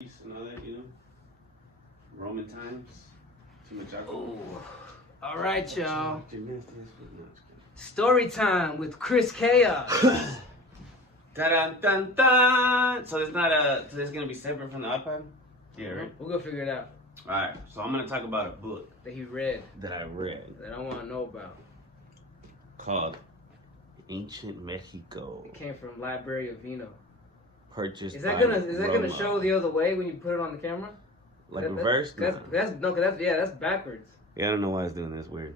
and all that, Roman times. Too much alcohol. Oh, all right, y'all. Story time with Chris Chaos. Dun dun dun. So it's not so it's gonna be separate from the iPod. Yeah, right. We'll go figure it out. All right. So I'm gonna talk about a book That he read. that I read That I want to know about. called Ancient Mexico. It came from Library of Vino. Purchased. Is that by gonna Roma. show the other way when you put it on the camera? Like reverse? No. That's backwards. Yeah, I don't know why it's doing this. Weird.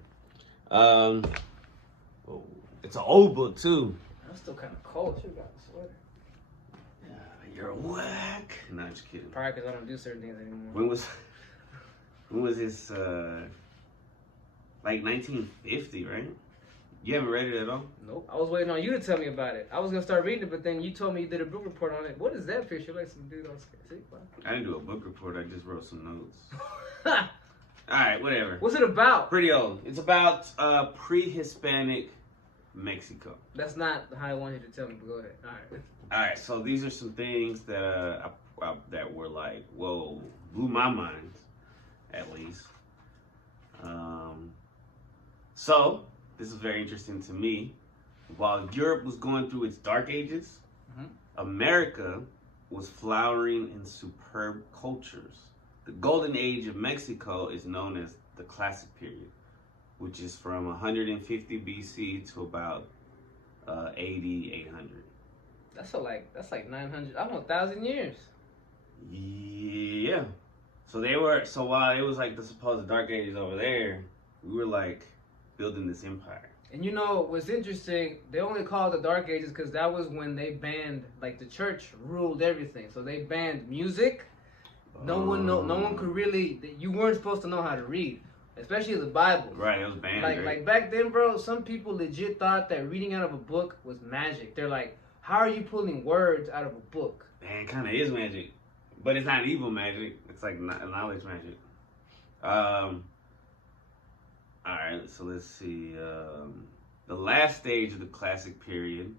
It's an old book too. I'm still kind of cold. You got a sweater. You're whack. No, I'm just kidding. Probably because I don't do certain things anymore. When was this? Like 1950, right? You haven't read it at all? Nope. I was waiting on you to tell me about it. I was gonna start reading it, but then you told me you did a book report on it. What is that picture? Like some dude on skate. I didn't do a book report. I just wrote some notes. All right, whatever. What's it about? Pretty old. It's about pre-Hispanic Mexico. That's not how I wanted you to tell me, but go ahead. All right. All right, so these are some things that that were like, whoa, blew my mind, at least. So this is very interesting to me. While Europe was going through its dark ages, America was flowering in superb cultures. The golden age of Mexico is known as the Classic Period, which is from 150 BC to about 800. That's like 900, almost 1,000 years. Yeah. So while it was like the supposed dark ages over there, we were like building this empire. And you know what's interesting? They only call it the Dark Ages because that was when they banned, like the church ruled everything. So they banned music. No one could really. You weren't supposed to know how to read, especially the Bible. Right, it was banned. Like back then, bro. Some people legit thought that reading out of a book was magic. They're like, how are you pulling words out of a book? Man, it kind of is magic, but it's not evil magic. It's like knowledge magic. All right, so let's see. The last stage of the Classic Period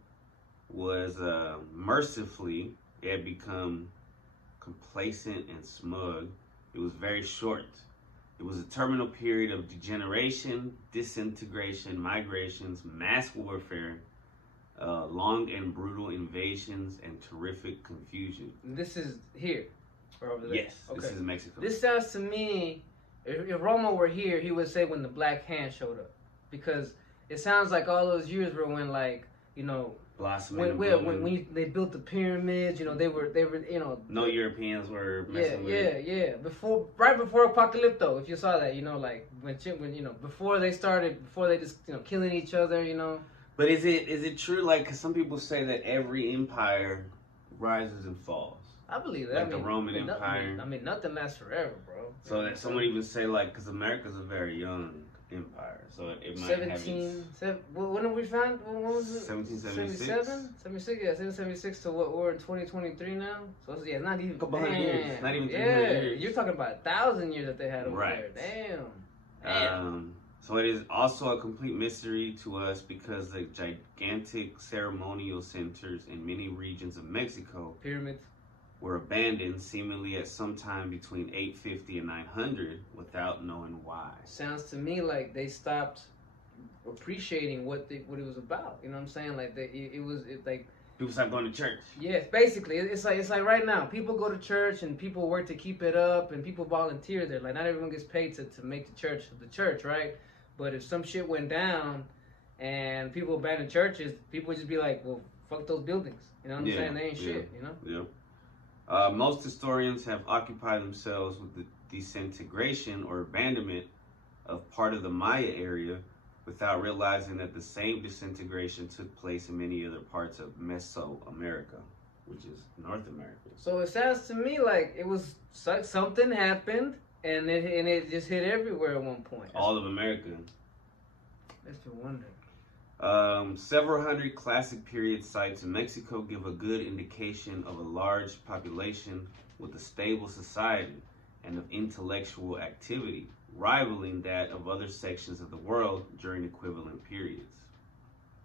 was mercifully, it had become complacent and smug. It was very short. It was a terminal period of degeneration, disintegration, migrations, mass warfare, long and brutal invasions, and terrific confusion. This is here or over there? Yes, okay. This is Mexico. This sounds to me, if Roma were here, he would say when the Black Hand showed up, because it sounds like all those years were when, like, blossoming. When they built the pyramids, they were. No Europeans were messing with it. Yeah. Right before Apocalypto, if you saw that, like before they just killing each other, But is it true? Like, 'cause some people say that every empire rises and falls. I believe that. Like the Roman Empire. Nothing lasts forever, bro. So that someone even say, like, because America's a very young empire, so it might have its... When did we find? What was it? 1776. 76. Yeah, 1776 to what we're in 2023 now. So yeah, not even. Couple hundred years. Not even 300 years. You're talking about 1,000 years that they had over there. Damn. So it is also a complete mystery to us because the gigantic ceremonial centers in many regions of Mexico, pyramids, were abandoned seemingly at some time between 850 and 900 without knowing why. Sounds to me like they stopped appreciating what it was about. You know what I'm saying? Like people stopped going to church. Yes, basically, it's like right now, people go to church and people work to keep it up and people volunteer there. Like, not everyone gets paid to make the church, right? But if some shit went down and people abandoned churches, people would just be like, well, fuck those buildings. You know what I'm saying? They ain't shit. Yeah. Most historians have occupied themselves with the disintegration or abandonment of part of the Maya area without realizing that the same disintegration took place in many other parts of Mesoamerica, which is North America. So it sounds to me like it was something happened and it just hit everywhere at one point. All of America. Makes me wonder. Several hundred Classic Period sites in Mexico give a good indication of a large population with a stable society and of intellectual activity, rivaling that of other sections of the world during equivalent periods.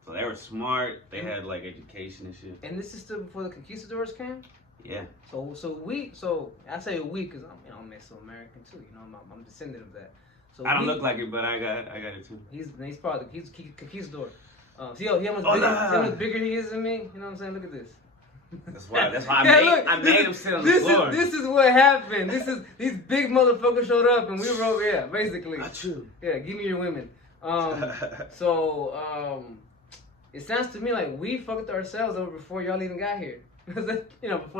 So they were smart. They had like education and shit. And this is still before the conquistadors came? Yeah. So I say we because I'm Mesoamerican too. I'm a descendant of that. So I don't look like it, but I got it too. He's part of he's conquistador. See how much bigger he is than me? You know what I'm saying? Look at this. That's why I made him sit on the floor. This is what happened. These big motherfuckers showed up and we wrote basically. Not true. Yeah, give me your women. It sounds to me like we fucked ourselves over before y'all even got here. Before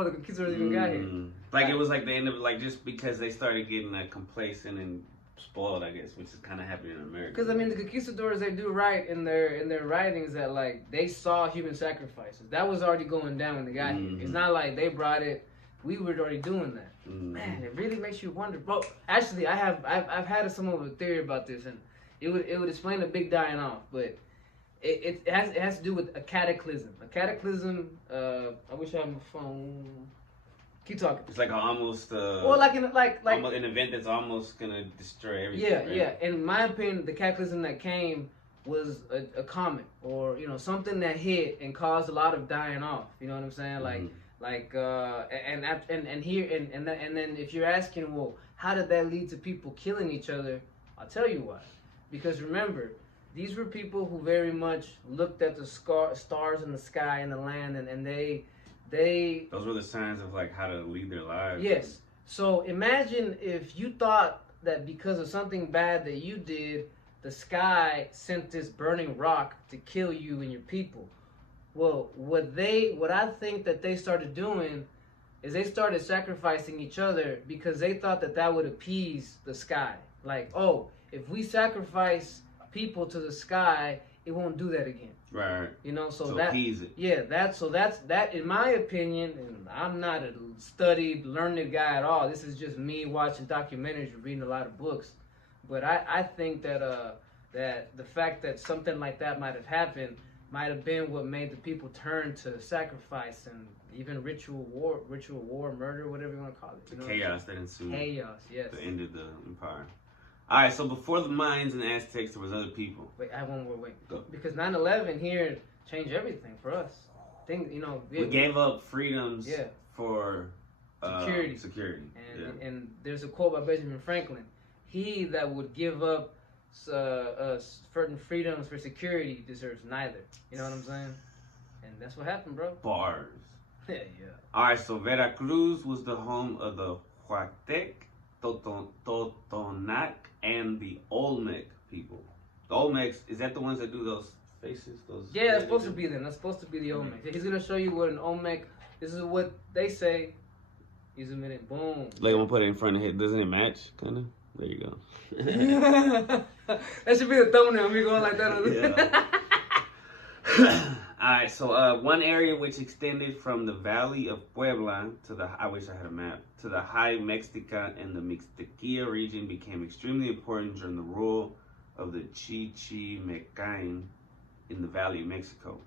the conquistadors even got here. Like it was like the end of just because they started getting like complacent and spoiled, I guess, which is kind of happening in America. Because the conquistadors, they do write in their writings that like they saw human sacrifices. That was already going down when they got here. It's not like they brought it. We were already doing that. Man, it really makes you wonder. Well, actually, I've had some of a theory about this, and it would explain the big dying off, but it has to do with a cataclysm. A cataclysm. I wish I had my phone. Keep talking. It's like almost like an event that's almost gonna destroy everything. Yeah, right? yeah. In my opinion, the cataclysm that came was a comet or something that hit and caused a lot of dying off. You know what I'm saying? And then if you're asking, well, how did that lead to people killing each other? I'll tell you why. Because remember, these were people who very much looked at the stars in the sky and the land, and they those were the signs of like how to lead their lives. Yes. So imagine if you thought that because of something bad that you did, the sky sent this burning rock to kill you and your people. Well, what I think that they started doing is they started sacrificing each other because they thought that would appease the sky. Like, oh, if we sacrifice people to the sky, it won't do that again. Right. So appease it. Yeah, that's in my opinion, and I'm not a studied, learned guy at all. This is just me watching documentaries, reading a lot of books. But I think that that the fact that something like that might have happened might have been what made the people turn to sacrifice and even ritual war, murder, whatever you want to call it. The chaos that ensued. Chaos, yes. The end of the empire. All right, so before the Mayans and the Aztecs, there was other people. Wait, I have one more. Wait, Go. Because 9/11 here changed everything for us. We gave up freedoms for security. And there's a quote by Benjamin Franklin: "He that would give up certain freedoms for security deserves neither." You know what I'm saying? And that's what happened, bro. Bars. Yeah. All right, so Veracruz was the home of the Huastec, Totonac, and the Olmec people. The Olmecs, is that the ones that do those faces? Yeah, that's supposed to be them. That's supposed to be the Olmec. He's going to show you what an Olmec, this is what they say. Use a minute, boom. Like, I'm going to put it in front of it. Doesn't it match, kind of? There you go. That should be the thumbnail. We going like that. Yeah. All right, so one area which extended from the Valley of Puebla to I wish I had a map, to the High Mexica and the Mixtequilla region became extremely important during the rule of the Chichimecain in the Valley of Mexico.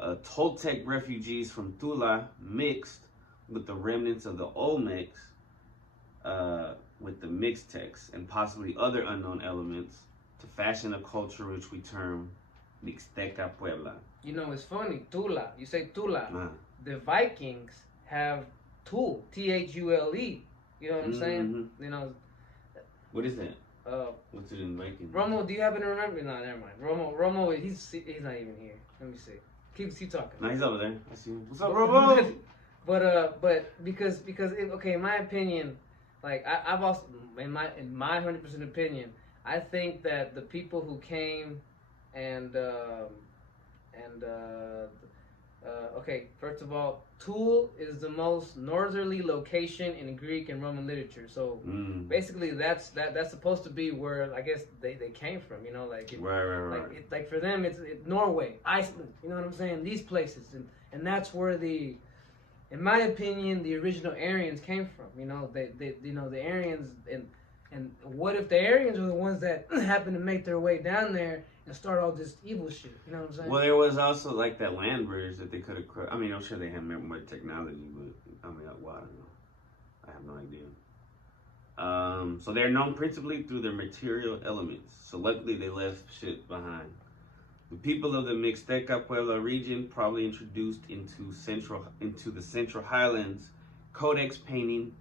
Toltec refugees from Tula mixed with the remnants of the Olmecs, with the Mixtecs, and possibly other unknown elements to fashion a culture which we term Mixteca Puebla. It's funny, Tula. You say Tula. The Vikings have Tul, Thule. You know what I'm saying? What is that? What's it in Viking? Romo, do you happen to remember? No, never mind. Romo, he's not even here. Let me see. Keep talking. No, he's over there. I see him. What's up, Romo? but because in my opinion, like I've also in my 100% opinion, I think that the people who came and first of all, Toul is the most northerly location in Greek and Roman literature. So basically, that's supposed to be where I guess they came from. Right. Like for them, it's Norway, Iceland. You know what I'm saying? These places, and that's where in my opinion, the original Aryans came from. The Aryans, and what if the Aryans were the ones that happened to make their way down there and start all this evil shit? You know what I'm saying? Well, there was also like that land bridge that they could have. I mean, I'm sure they had more technology, but I mean, well, I don't know. I have no idea. So they're known principally through their material elements. So luckily, they left shit behind. The people of the Mixteca Puebla region probably introduced into the Central Highlands codex painting,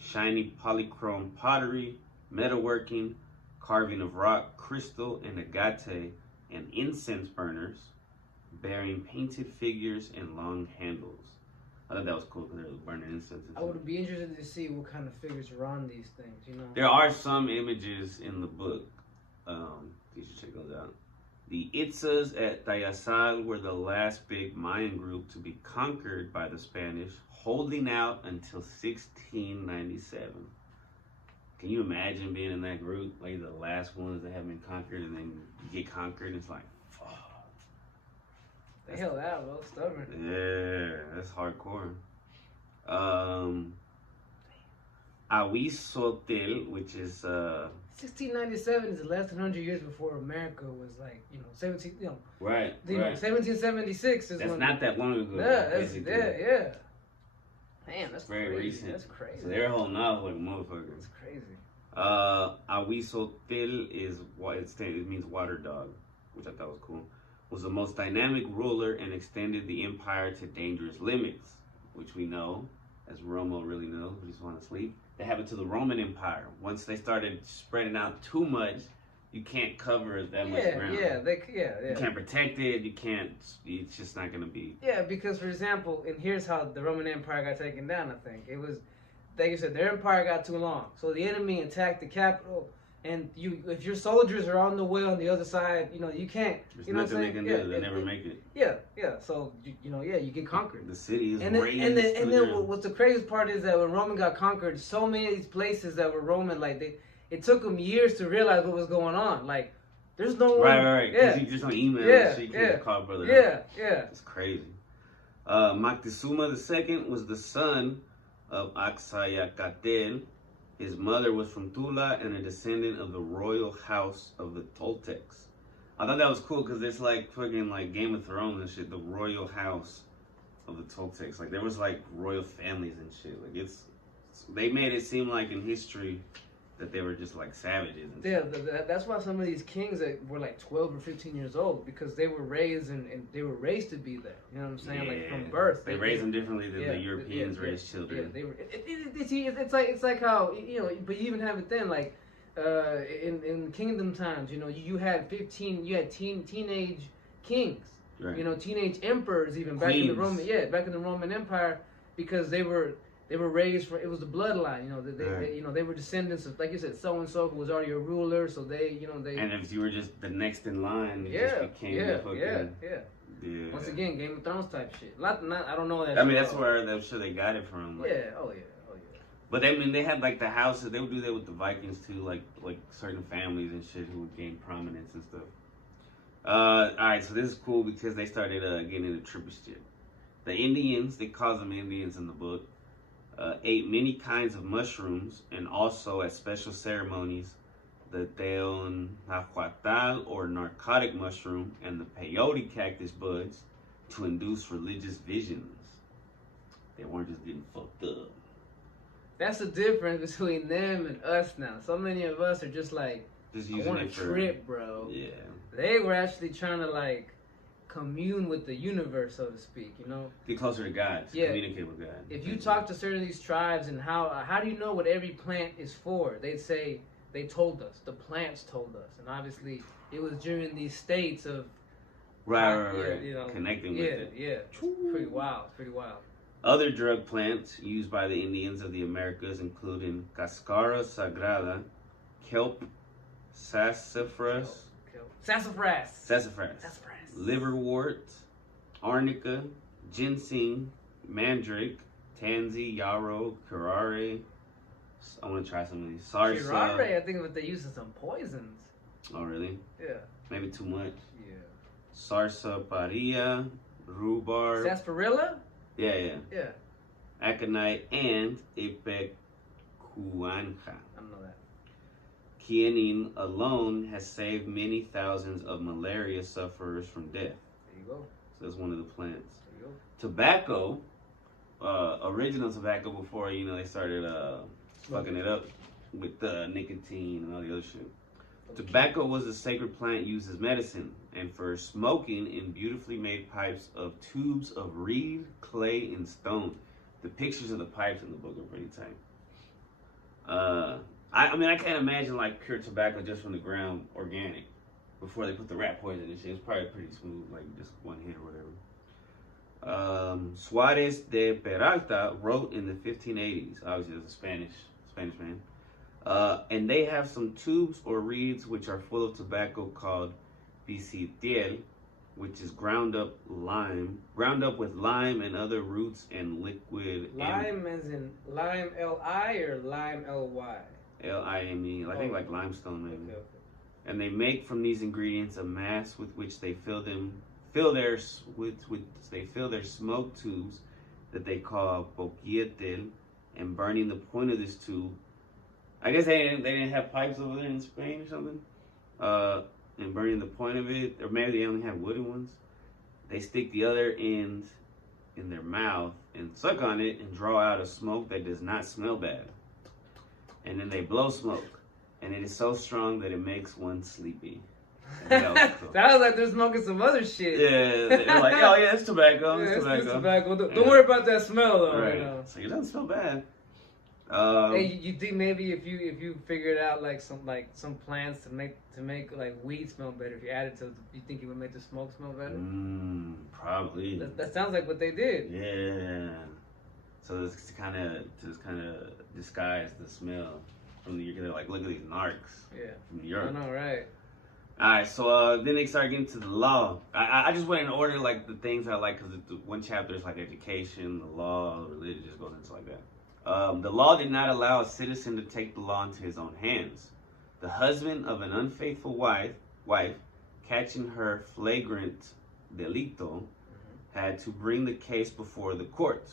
shiny polychrome pottery, metalworking, carving of rock, crystal, and agate, and incense burners bearing painted figures and long handles. I thought that was cool because they were burning incense. I would be interested to see what kind of figures are on these things, you know? There are some images in the book. You should check those out. The Itzas at Tayasal were the last big Mayan group to be conquered by the Spanish, holding out until 1697. Can you imagine being in that group, like the last ones that have been conquered, and then you get conquered, and it's like, fuck. They held out, bro. Stubborn. Yeah, that's hardcore. Ahuizotel, which is 1697 is less than 100 years before America was like, 17, right. 1776 is that's when. Not that long ago. Yeah. Man, that's very crazy. recent. That's crazy. So they're holding out like a motherfucker. That's crazy. Ahuizotel is what it means water dog, which I thought was cool. Was the most dynamic ruler and extended the empire to dangerous limits, which we know, as Romo really knows, we just want to sleep. That happened to the Roman Empire. Once they started spreading out too much, you can't cover that much ground. You can't protect it. You can't. It's just not gonna be. Yeah, because for example, and here's how the Roman Empire got taken down. I think it was, like you said, their empire got too long, so the enemy attacked the capital, and if your soldiers are on the way on the other side, you can't. There's you know nothing they can do. They never make it. Yeah. So you get conquered. The city is and then what's the craziest part is that when Roman got conquered, so many of these places that were Roman, like it took them years to realize what was going on. Like, there's no one. Right. Yeah. You just on email. So you can't call brother. Yeah. It's crazy. Moctezuma II was the son of Axayacatel. His mother was from Tula and a descendant of the royal house of the Toltecs. I thought that was cool because it's like fucking like Game of Thrones and shit. The royal house of the Toltecs. Like there was like royal families and shit. Like they made it seem like in history that they were just like savages. And shit. That's why some of these kings that were like 12 or 15 years old, because they were raised and they were raised to be there. You know what I'm saying? Like from birth. They raised them differently than the Europeans raised children. Yeah, they were. It's like how but you even have it then like in kingdom times. You had teenage kings. Right. Teenage emperors even back in the Roman Empire, because they were raised for, it was the bloodline. They were descendants of, like you said, so and so who was already a ruler. So they. And if you were just the next in line, you just became the fucking. Yeah. Once again, Game of Thrones type shit. I don't know that. I mean, that's where I'm sure they got it from. Like, yeah. Oh yeah. But they had like the houses. They would do that with the Vikings too, like certain families and shit who would gain prominence and stuff. All right, so this is cool because they started getting into trippy shit. The Indians, they call them Indians in the book, ate many kinds of mushrooms, and also at special ceremonies, the Teonahuatal or narcotic mushroom and the peyote cactus buds to induce religious visions. They weren't just getting fucked up. That's the difference between them and us now. So many of us are just like, I want to trip, bro. Yeah. They were actually trying to like commune with the universe, so to speak, Get closer to God, communicate with God. If you talk to certain of these tribes and how do you know what every plant is for? They'd say, they told us, the plants told us. And obviously it was during these states of connecting with it. Yeah. It's pretty wild. Other drug plants used by the Indians of the Americas including Cascara Sagrada, kelp, sassafras, liverwort, arnica, ginseng, mandrake, tansy, yarrow, curare. I want to try some of these. Sarsa. Curare, I think of what they use in some poisons. Oh, really? Yeah. Maybe too much. Yeah. Sarsaparilla, rhubarb. Sarsaparilla? Yeah. Yeah. Aconite and ipecacuanha. I don't know that. Quinine alone has saved many thousands of malaria sufferers from death. There you go. So that's one of the plants. There you go. Tobacco, original tobacco before they started fucking it up with nicotine and all the other shit. Tobacco was a sacred plant used as medicine and for smoking in beautifully made pipes of tubes of reed, clay, and stone. the pictures of the pipes in the book are pretty tight. I mean, I can't imagine like pure tobacco just from the ground, organic, before they put the rat poison and shit. It's probably pretty smooth, like just one hit or whatever. Suarez de Peralta wrote in the 1580s. Obviously, there's a Spanish man. And they have some tubes or reeds which are full of tobacco called pisitiel, which is ground up with lime and other roots and liquid. Lime as in lime L-I or lime L-Y? Lime, I think like limestone maybe. Okay. And they make from these ingredients a mass with which they fill their smoke tubes that they call boquietel, and burning the point of this tube. I guess they didn't have pipes over there in Spain or something. And burning the point of it, or maybe they only have wooden ones. They stick the other end in their mouth and suck on it and draw out a smoke that does not smell bad. And then they blow smoke, and it is so strong that it makes one sleepy. Sounds like they're smoking some other shit. Yeah, they're like, oh yeah, it's tobacco. It's tobacco. Don't worry about that smell though. Right. You know? So it doesn't smell bad. Hey, you think maybe if you figured out like some plants to make like weed smell better, if you add it to, you think it would make the smoke smell better? Probably. That sounds like what they did. Yeah. So it's kind of disguise the smell from the. You're like, look at these narcs. Yeah. From Europe. I know, right? All right, so then they start getting to the law. I just went in order, like, the things I like, because one chapter is, like, education, the law, religion, just goes into like that. The law did not allow a citizen to take the law into his own hands. The husband of an unfaithful wife catching her flagrant delito, had to bring the case before the courts.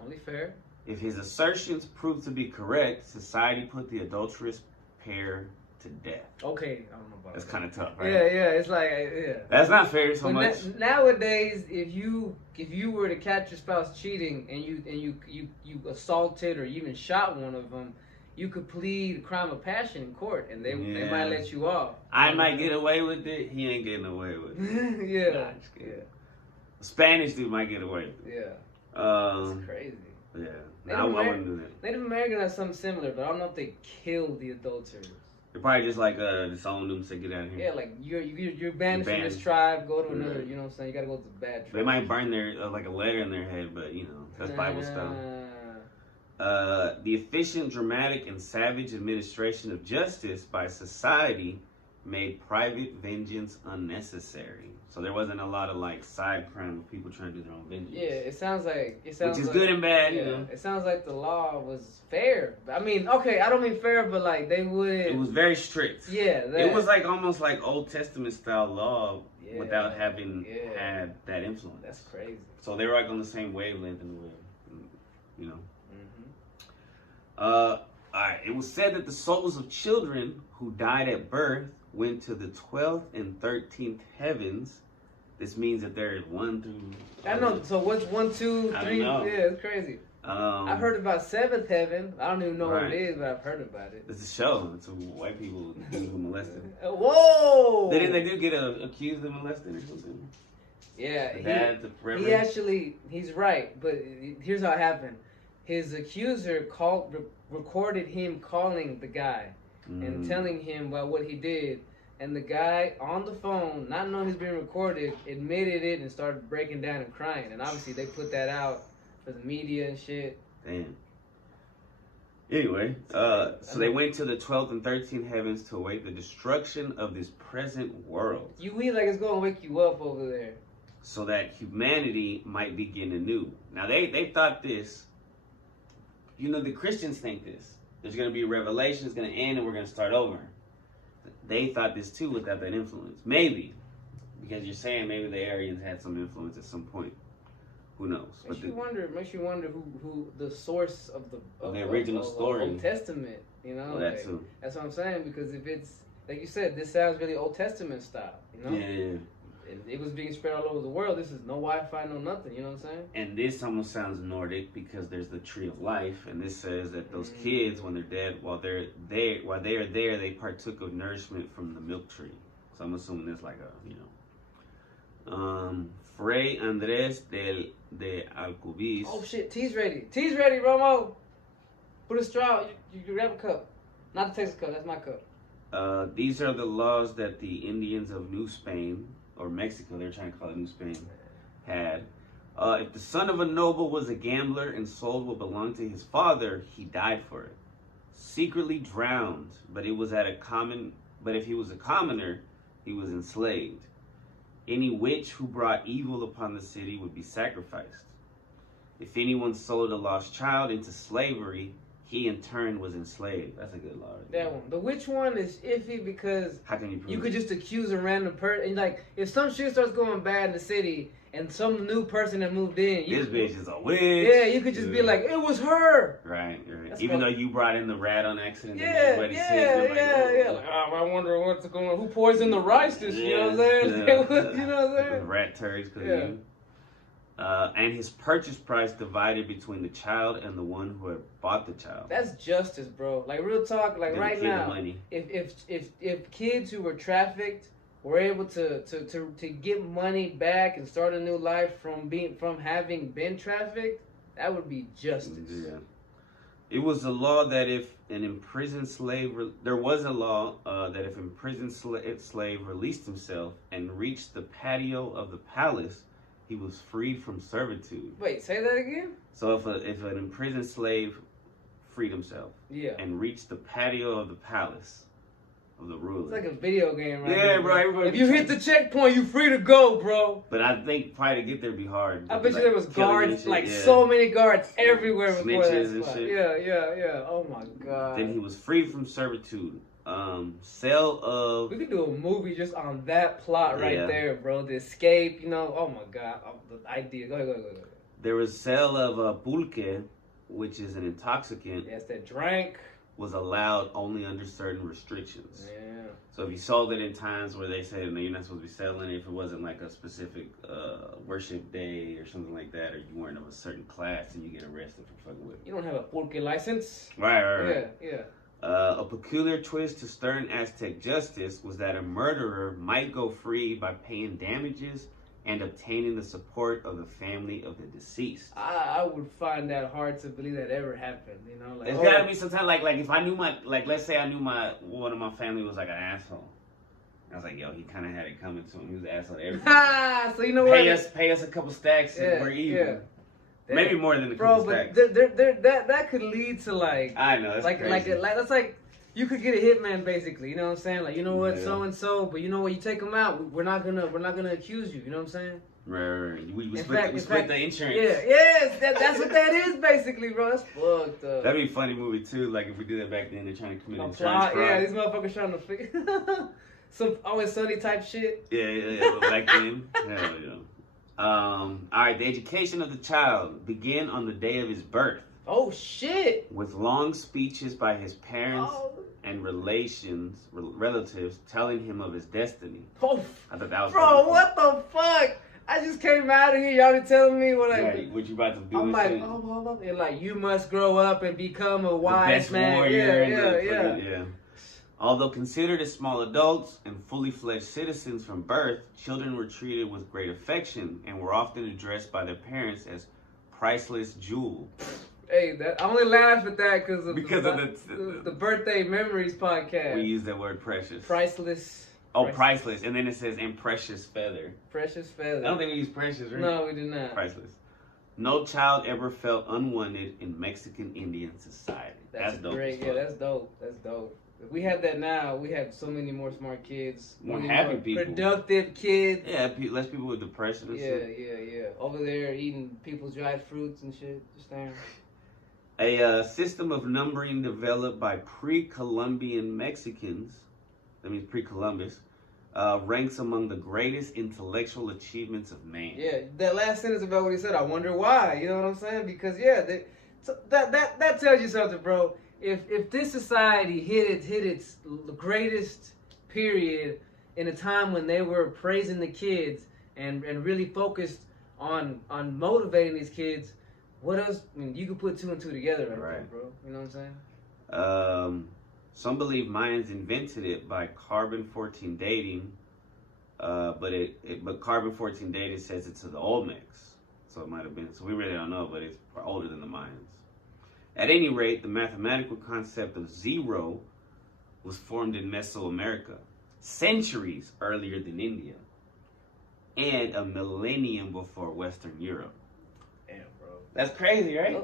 Only fair. If his assertions proved to be correct, society put the adulterous pair to death. Okay, I don't know about That's that. kind of tough, right? Yeah, it's like, yeah. That's not fair so much. Nowadays, if you were to catch your spouse cheating and you assaulted or even shot one of them, you could plead crime of passion in court, and they might let you off. I might get away with it. He ain't getting away with it. Yeah, nah, a Spanish dude might get away with it. Yeah. That's crazy. Yeah. I wouldn't do that. Native Americans have something similar, but I don't know if they killed the adulterers. They're probably just like disowned them, say get out of here. Yeah, like you're banned from this tribe, go to another. You know what I'm saying? You gotta go to the bad tribe. They might burn their like a letter in their head, but you know that's Bible stuff. The efficient, dramatic, and savage administration of justice by society made private vengeance unnecessary. So there wasn't a lot of like side crime of people trying to do their own vengeance. Yeah, it sounds which is like, good and bad, yeah, you know. It sounds like the law was fair. I mean, okay, I don't mean fair, but like they would. It was very strict. Yeah, it was like almost like Old Testament style law without having had that influence. That's crazy. So they were like on the same wavelength in a way, you know. All right. It was said that the souls of children who died at birth went to the 12th and 13th heavens. This means that there is 1 through. I know. So what's 1, 2, 3? Yeah, it's crazy. I've heard about 7th heaven. I don't even know what it is, but I've heard about it. It's a show. It's a white people who molested. Whoa! Didn't they get accused of molesting or something? Yeah. He's right, but here's how it happened. His accuser recorded him calling the guy and telling him about what he did. And the guy on the phone, not knowing he's being recorded, admitted it and started breaking down and crying. And obviously they put that out for the media and shit. Damn. Anyway, so they went to the 12th and 13th heavens to await the destruction of this present world. You read like it's going to wake you up over there. So that humanity might begin anew. Now they thought this. You know, the Christians think this. There's going to be a revelation, it's going to end, and we're going to start over. They thought this too without that influence. Maybe. Because you're saying maybe the Aryans had some influence at some point. Who knows? Makes you wonder who the source of the original story. Old Testament, you know? Well, that too. That's what I'm saying, because if it's, like you said, this sounds really Old Testament style, you know? Yeah. And it was being spread all over the world. This is no Wi-Fi, no nothing. You know what I'm saying? And this almost sounds Nordic because there's the tree of life, and this says that those kids, when they're dead, while they are there, they partook of nourishment from the milk tree. So I'm assuming there's like a Fray Andrés de Alcubis. Oh shit, tea's ready. Tea's ready, Romo. Put a straw. You grab a cup. Not the Texas cup. That's my cup. These are the laws that the Indians of New Spain, or Mexico, they're trying to call it New Spain, had. If the son of a noble was a gambler and sold what belonged to his father, he died for it. Secretly drowned, but if he was a commoner, he was enslaved. Any witch who brought evil upon the city would be sacrificed. If anyone sold a lost child into slavery, he in turn was enslaved. That's a good law. Right? That one. The which one is iffy because how can you prove you could it? just accuse a random person. Like, if some shit starts going bad in the city and some new person that moved in, this bitch is a witch. Yeah, you could just be like, it was her. Right. That's even though you brought in the rat on accident. Yeah. Like, Like, oh, I wonder what's going on. Who poisoned the rice dish? You know what I'm saying? You know what I'm saying? Rat turds because of you. And his purchase price divided between the child and the one who had bought the child. That's justice, bro. Like, real talk. Like, right now, if kids who were trafficked were able to get money back and start a new life from having been trafficked, that would be justice. Yeah. It was a law that if an imprisoned slave, there was a law that if an imprisoned slave released himself and reached the patio of the palace, he was freed from servitude. Wait, say that again? So if an imprisoned slave freed himself, and reached the patio of the palace of the ruler, it's like a video game, right? Yeah, bro. If you hit the checkpoint, you free to go, bro. But I think probably to get there would be hard. I bet you there was guards, so many guards everywhere before that spot. Yeah. Oh my god. Then he was freed from servitude. Sale of... We could do a movie just on that plot right there, bro. The escape, oh my god. The idea. Go ahead. There was sale of pulque, which is an intoxicant. Yes, that drank. Was allowed only under certain restrictions. Yeah. So if you sold it in times where they said, no, you're not supposed to be selling it, if it wasn't like a specific worship day or something like that, or you weren't of a certain class, and you get arrested for fucking with it. You don't have a pulque license. Right. Yeah. A peculiar twist to stern Aztec justice was that a murderer might go free by paying damages and obtaining the support of the family of the deceased. I would find that hard to believe that ever happened. Like, there's gotta be some time like if I knew let's say I knew one of my family was like an asshole. I was like, yo, he kind of had it coming to him. He was an asshole to everybody. So you know what? Pay us a couple stacks and we're even. Yeah. Maybe more than a couple stacks. That could lead to like. I know. It's crazy. That's like. You could get a hitman, basically. You know what I'm saying? Like, you know what, so and so, but you know what? You take them out. We're not gonna accuse you. You know what I'm saying? Right. We split the insurance. Yes. That's what that is, basically, bro. That's fucked up. That'd be a funny movie too. Like if we did that back then, they're trying to commit insurance fraud. Yeah, these motherfuckers trying to figure some Always Sunny type shit. Yeah. But back then, hell yeah. All right. The education of the child began on the day of his birth. Oh shit! With long speeches by his parents and relatives telling him of his destiny. Oh, I thought that was bro, what the fuck? I just came out of here. Y'all been telling me what what you about to do? I'm like, and like you must grow up and become a wise man. Warrior yeah. Although considered as small adults and fully fledged citizens from birth, children were treated with great affection and were often addressed by their parents as priceless jewel. Hey, I only laugh at that because of the Birthday Memories podcast. We use that word precious. Priceless. Oh, priceless. And then it says, and precious feather. Precious feather. I don't think we use precious, right? No, we did not. Priceless. No child ever felt unwanted in Mexican Indian society. That's dope. Great. Yeah, that's dope. If we had that now, we have so many more smart kids. More happy people. Productive kids. Yeah, less people with depression and shit. Yeah. Over there eating people's dried fruits and shit. Just staring. A system of numbering developed by pre-Columbian Mexicans, that means pre-Columbus, ranks among the greatest intellectual achievements of man. Yeah, that last sentence about what he said, I wonder why. You know what I'm saying? Because that tells you something, bro. If this society hit its greatest period in a time when they were praising the kids and really focused on motivating these kids. What else? I mean, you could put 2 and 2 together right there, bro. You know what I'm saying? Some believe Mayans invented it by carbon-14 dating but carbon-14 dating says it's to the Olmecs, so it might have been. So we really don't know, but it's older than the Mayans. At any rate, the mathematical concept of zero was formed in Mesoamerica centuries earlier than India, and a millennium before Western Europe. Damn, bro. That's crazy, right?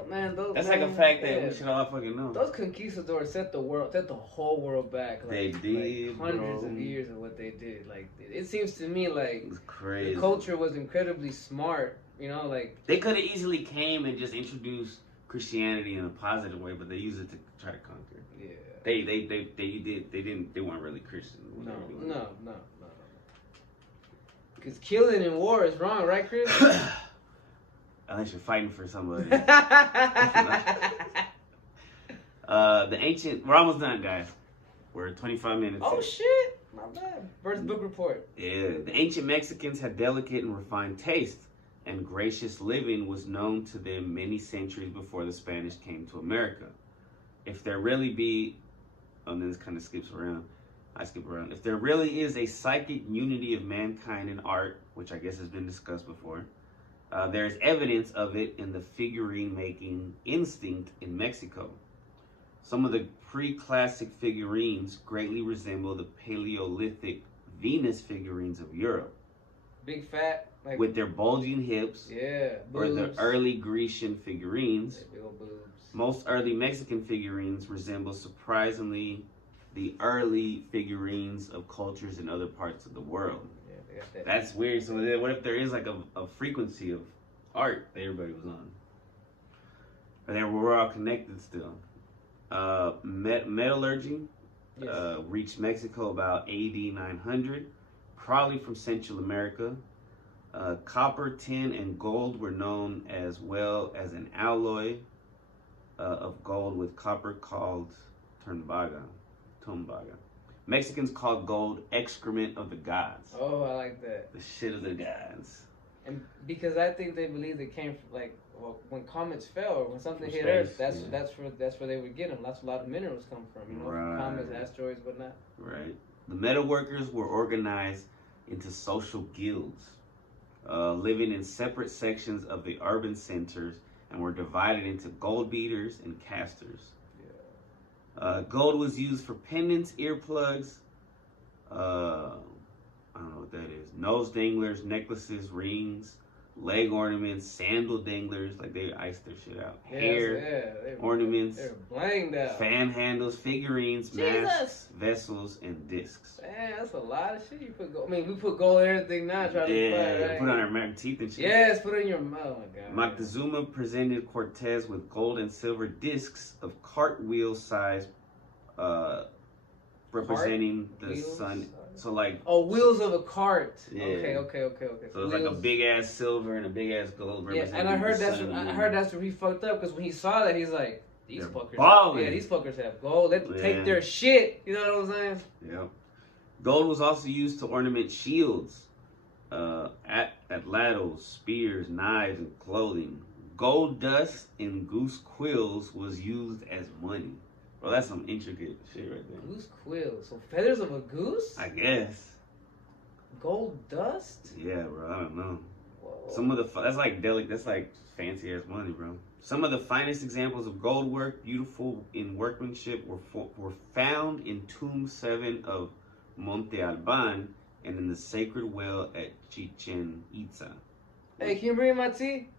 That's like a fact that we should all fucking know. Those conquistadors set the whole world back. Like, they did, like hundreds of years of what they did. Like, it seems to me like it's crazy. The culture was incredibly smart. You know, like they could have easily came and just introduced Christianity in a positive way, but they used it to try to conquer. Yeah. They weren't really Christian. No. Because killing in war is wrong, right, Chris? Unless you're fighting for somebody. The ancient. We're almost done, guys. We're 25 minutes. Oh shit! Not bad. First book report. Yeah, the ancient Mexicans had delicate and refined taste, and gracious living was known to them many centuries before the Spanish came to America. If there really be, and then this kind of skips around. I skip around. If there really is a psychic unity of mankind in art, which I guess has been discussed before, there is evidence of it in the figurine making instinct in Mexico. Some of the pre-classic figurines greatly resemble the Paleolithic Venus figurines of Europe. Big fat, like, with their bulging hips, yeah, or the early Grecian figurines. Big old boobs. Most early Mexican figurines resemble surprisingly the early figurines of cultures in other parts of the world. Yeah, they got that. That's weird. So what if there is like a frequency of art that everybody was on? But then we're all connected still. Metallurgy reached Mexico about AD 900, probably from Central America. Copper, tin, and gold were known as well as an alloy of gold with copper called tumbaga. Mexicans called gold excrement of the gods. Oh, I like that. The shit of the gods. And because I think they believed it came from, like, well, when comets fell or when something hit space, Earth, that's where they would get them. That's where a lot of minerals come from, you know, right. Comets, asteroids, whatnot. Right. The metal workers were organized into social guilds, living in separate sections of the urban centers, and were divided into gold beaters and casters. Gold was used for pendants, earplugs, I don't know what that is, nose danglers, necklaces, rings, leg ornaments, sandal danglers, like they iced their shit out. Hair, ornaments, they're blanged out. Fan handles, figurines, masks, vessels, and discs. Man, that's a lot of shit you put gold. I mean, we put gold in everything now, trying to fight, right? Put on our teeth and shit. Yes, put it in your mouth. Oh my God. Moctezuma presented Cortez with gold and silver discs of cartwheel-sized, representing the sun. So like wheels of a cart. Yeah. Okay. So it's like a big ass silver and a big ass gold. Yeah, and I heard that's where he fucked up, because when he saw that, he's like, these fuckers. Balling. Yeah, these fuckers have gold. Let's take their shit. You know what I'm saying? Yep. Gold was also used to ornament shields, atlatls, spears, knives, and clothing. Gold dust in goose quills was used as money. Bro, that's some intricate shit right there. Goose quills. So feathers of a goose? I guess. Gold dust? Yeah, bro. I don't know. Whoa. Some of the that's like fancy ass money, bro. Some of the finest examples of gold work, beautiful in workmanship, were found in Tomb 7 of Monte Alban and in the sacred well at Chichen Itza. Hey, can you bring my tea?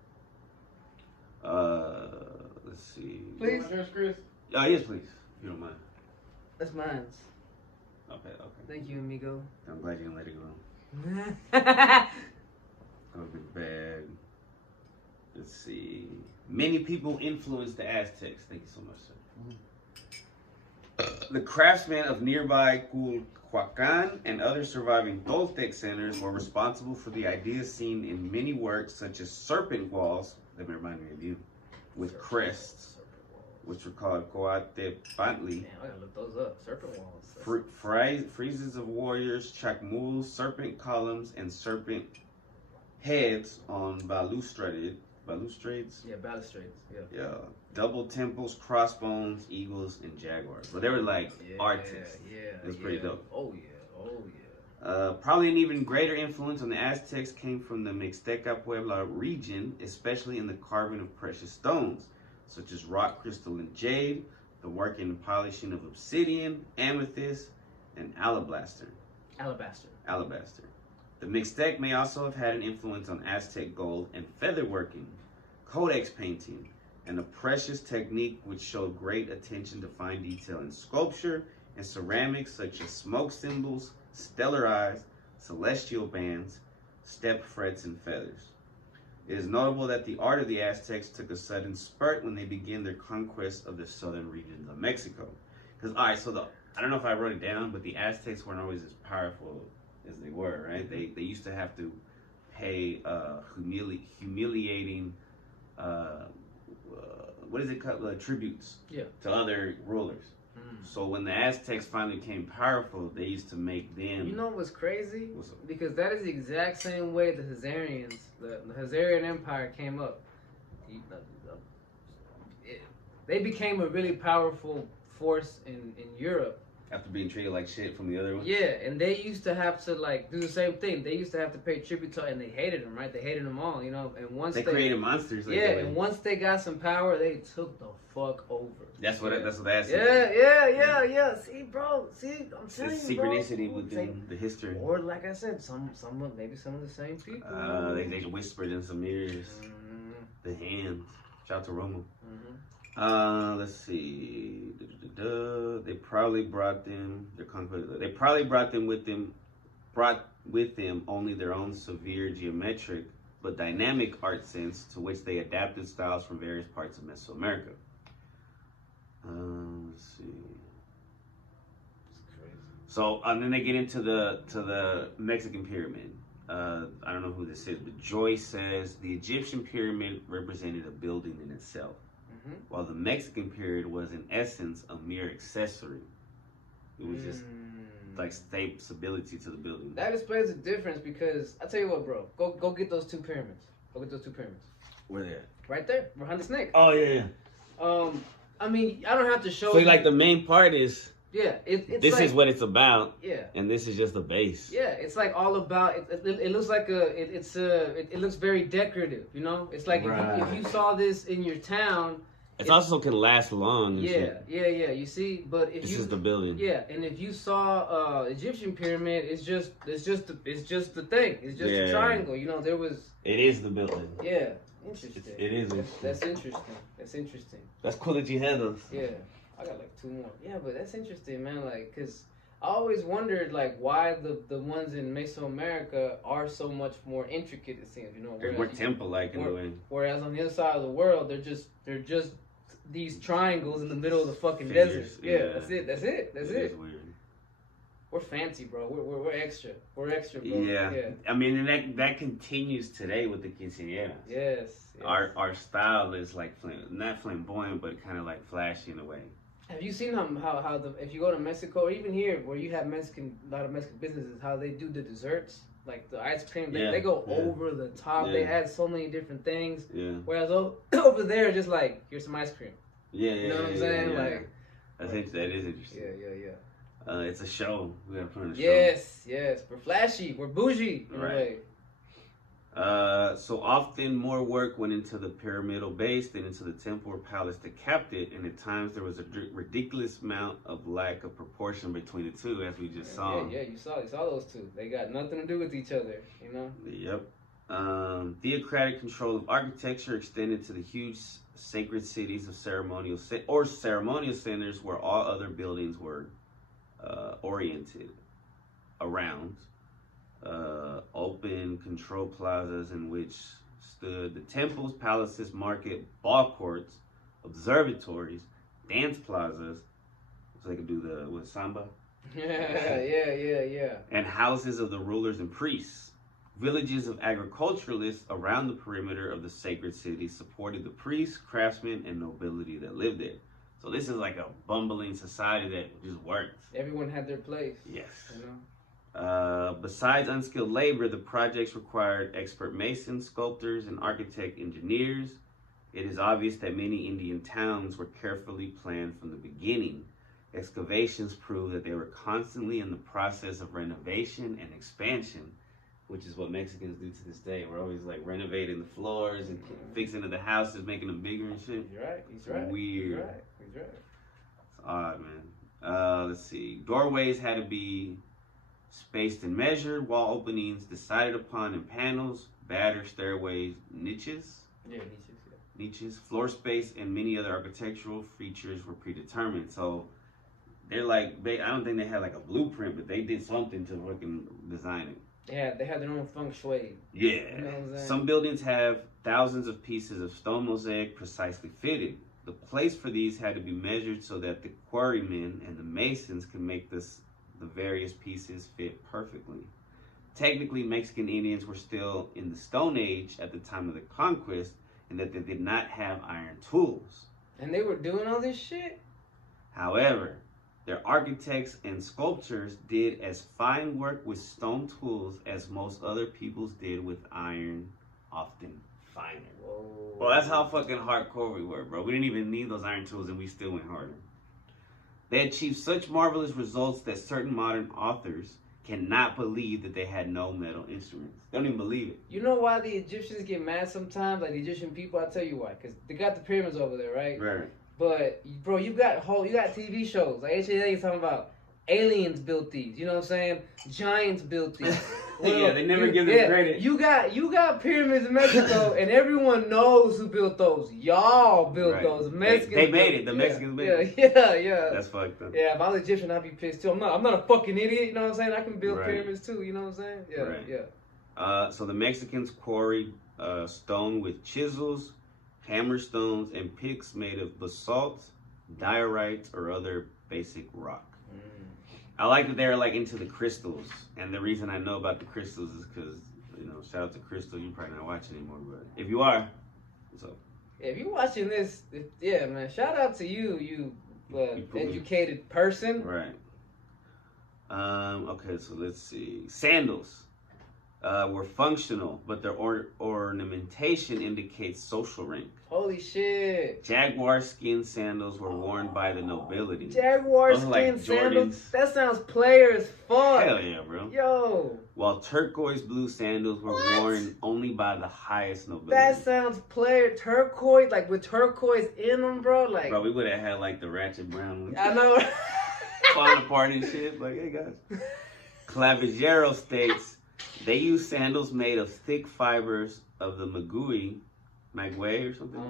Let's see. Please, Chris. Oh, yes, please. If you don't mind. That's mine. Okay. Thank you, amigo. I'm glad you didn't let it go. Go big bag. Let's see. Many people influenced the Aztecs. Thank you so much, sir. The craftsmen of nearby Culhuacan and other surviving Toltec centers were responsible for the ideas seen in many works, such as serpent walls, that remind me of you, with crests, which were called Coatepantli. Damn, I gotta look those up. Serpent walls. Friezes of warriors, chacmuls, serpent columns, and serpent heads on balustrades. Yeah, balustrades. Yeah. Double temples, crossbones, eagles, and jaguars. But they were like artists. Yeah. It was pretty dope. Oh yeah. Probably an even greater influence on the Aztecs came from the Mixteca Puebla region, especially in the carving of precious stones, such as rock crystal and jade, the working and polishing of obsidian, amethyst, and alabaster. Alabaster. The Mixtec may also have had an influence on Aztec gold and feather working, codex painting, and a precious technique which showed great attention to fine detail in sculpture and ceramics such as smoke symbols, stellar eyes, celestial bands, step frets, and feathers. It is notable that the art of the Aztecs took a sudden spurt when they began their conquest of the southern regions of Mexico. Because, all right, so I don't know if I wrote it down, but the Aztecs weren't always as powerful as they were, right? They used to have to pay humiliating, what is it called? Tributes to other rulers. So when the Aztecs finally became powerful, they used to make them. You know what's crazy? Because that is the exact same way the Khazarians, the Khazarian Empire came up. They became a really powerful force in Europe. After being treated like shit from the other ones? Yeah, and they used to have to like do the same thing. They used to have to pay tribute to, and they hated them, right? They hated them all, you know. And once they created monsters. Like and once they got some power, they took the fuck over. That's what that is. Yeah. See, bro. See, I'm telling you, synchronicity within the history. Or like I said, maybe some of the same people. They whispered in some ears. The hands. Shout out to Roma. Let's see. They probably brought them with them only their own severe geometric but dynamic art sense to which they adapted styles from various parts of Mesoamerica. Let's see. It's crazy. So and then they get into the Mexican pyramid. I don't know who this is, but Joyce says the Egyptian pyramid represented a building in itself, while the Mexican pyramid was in essence a mere accessory. It was just like stability to the building. That explains the difference because I tell you what, bro, go get those two pyramids. Go get those two pyramids. Where they at? Right there, behind the snake. Oh yeah. I mean, I don't have to show. So like the main part is. Yeah, it's this like, is what it's about. Yeah, and this is just the base. Yeah, it's like all about. It looks like it looks very decorative. You know, it's like if you saw this in your town. It also can last long. Yeah. You see, but if this is the building. Yeah, and if you saw Egyptian pyramid, it's just the thing. It's just a triangle. You know, there was. It is the building. Yeah, interesting. It is. That's interesting. That's cool that you had those. Yeah, I got like two more. Yeah, but that's interesting, man. Like, cause I always wondered like why the ones in Mesoamerica are so much more intricate. It seems, you know. They're more temple-like in a way. Whereas on the other side of the world, they're just these triangles in the middle of the fucking desert. Yeah, that's it. It is weird. We're fancy, bro. We're extra. We're extra, bro. Yeah. I mean, and that continues today with the quinceañeras. Yes. Our style is like not flamboyant, but kind of like flashy in a way. Have you seen how if you go to Mexico or even here where you have a lot of Mexican businesses, how they do the desserts? Like the ice cream, they go over the top. Yeah. They add so many different things. Yeah. Whereas over there, just like, here's some ice cream. Yeah. You know what I'm saying? Yeah. Like, that is interesting. Yeah. It's a show. We gotta put on a show. Yes. We're flashy. We're bougie. Right. So often more work went into the pyramidal base than into the temple or palace that capped it, and at times there was a ridiculous amount of lack of proportion between the two, as we just saw. Yeah, you saw those two. They got nothing to do with each other, you know? Yep. Theocratic control of architecture extended to the huge sacred cities of ceremonial centers where all other buildings were oriented around. Open control plazas in which stood the temples, palaces, market, ball courts, observatories, dance plazas, so they could do the samba. Yeah. And houses of the rulers and priests. Villages of agriculturalists around the perimeter of the sacred city supported the priests, craftsmen, and nobility that lived there. So this is like a bumbling society that just worked. Everyone had their place. Yes. You know? Besides unskilled labor, the projects required expert masons, sculptors, and architect engineers. It is obvious that many Indian towns were carefully planned from the beginning, Excavations prove that they were constantly in the process of renovation and expansion, which is what Mexicans do to this day. We're always like renovating the floors and fixing the houses, making them bigger and shit. He's right. He's It's right. weird. He's right. It's odd, man. Let's see. Doorways had to be spaced and measured. Wall openings decided upon in panels. Battered stairways, niches. Yeah, niches. Floor space and many other architectural features were predetermined. So they're like, I don't think they had like a blueprint, but they did something to fucking design it. They had their own feng shui. Yeah. You know what I'm saying? Some buildings have thousands of pieces of stone mosaic precisely fitted. The place for these had to be measured so that the quarrymen and the masons could make the various pieces fit perfectly. Technically, Mexican Indians were still in the Stone Age at the time of the conquest, and that they did not have iron tools. And they were doing all this shit? However, their architects and sculptors did as fine work with stone tools as most other peoples did with iron, often finer. Whoa. Well, that's how fucking hardcore we were, bro. We didn't even need those iron tools, and we still went harder. They achieved such marvelous results that certain modern authors cannot believe that they had no metal instruments. They don't even believe it. You know why the Egyptians get mad sometimes? Like the Egyptian people, I'll tell you why. Because they got the pyramids over there, right? Right. But, bro, you got TV shows. Like HAA talking about aliens built these. You know what I'm saying? Giants built these. Well, yeah, they never give them credit. You got pyramids in Mexico, and everyone knows who built those. Y'all built those. Mexicans. They made it. The Mexicans made it. Yeah. That's fucked up. Yeah, if I was Egyptian, I'd be pissed too. I'm not a fucking idiot. You know what I'm saying? I can build pyramids too. You know what I'm saying? Yeah, yeah. So the Mexicans quarried stone with chisels, hammerstones, and picks made of basalt, diorite, or other basic rock. I like that they're like into the crystals, and the reason I know about the crystals is because, you know, shout out to Crystal. You're probably not watching anymore, but if you are, what's up? Yeah, if you're watching this, yeah, man, shout out to you educated person. Right. Okay, so let's see. Sandals were functional, but their ornamentation indicates social rank. Holy shit. Jaguar skin sandals were worn by the nobility. Jaguar skin sandals? That sounds player as fuck. Hell yeah, bro. Yo. While turquoise blue sandals were worn only by the highest nobility. That sounds player. Turquoise, like with turquoise in them, bro. Like, bro, we would have had like the ratchet brown ones. I know. Falling apart and shit. Like, hey guys. Clavijero states they use sandals made of thick fibers of the maguey or something?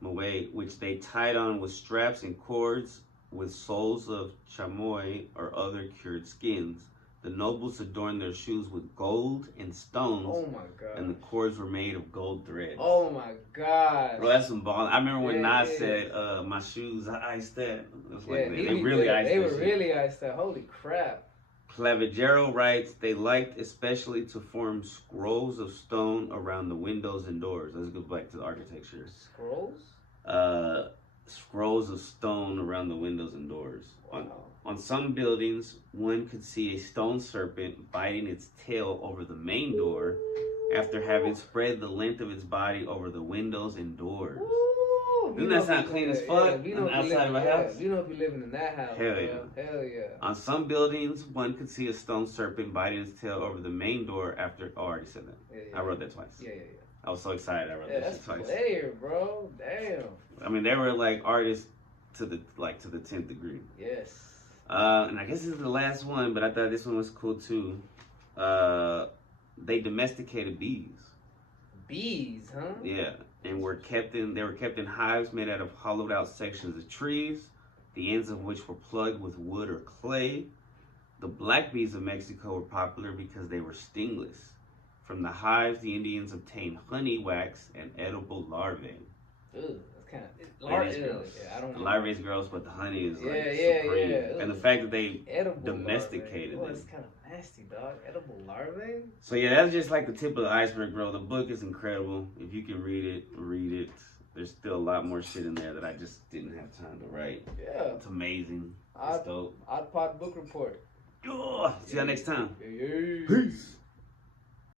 Maguey, which they tied on with straps and cords with soles of chamoy or other cured skins. The nobles adorned their shoes with gold and stones. Oh my god. And the cords were made of gold thread. Oh my god. Bro, that's some ball. I remember when Nas said, my shoes, I iced that. Like, they really iced that. They were really iced that. Holy crap. Clavijero writes, they liked especially to form scrolls of stone around the windows and doors. Let's go back to the architecture. Scrolls? Scrolls of stone around the windows and doors. Wow. On some buildings, one could see a stone serpent biting its tail over the main door after having spread the length of its body over the windows and doors. Doesn't that sound clean as fuck? Yeah, outside of a house? You know if you're living in that house. Hell bro. yeah. Hell yeah. On some buildings, one could see a stone serpent biting its tail over the main door after... Oh, I already said that. Yeah. I wrote that twice. Yeah. I was so excited I wrote that shit twice. That's player, bro. Damn. I mean, they were like artists to the 10th degree. Yes. And I guess this is the last one, but I thought this one was cool too. They domesticated bees. Bees, huh? Yeah, and they were kept in hives made out of hollowed out sections of trees, the ends of which were plugged with wood or clay. The black bees of Mexico were popular because they were stingless. From the hives, the Indians obtained honey, wax, and edible larvae. Ooh, that's kind of... I don't know. Larvae is gross, but the honey is supreme. Yeah. And the fact that they edible domesticated larvae. them. That's kind of nasty, dog. Edible larvae? So yeah, that's just like the tip of the iceberg, bro. The book is incredible. If you can read it, read it. There's still a lot more shit in there that I just didn't have time to write. Yeah. It's amazing. It's dope. Odd Pod Book Report. See y'all next time. Yeah. Peace.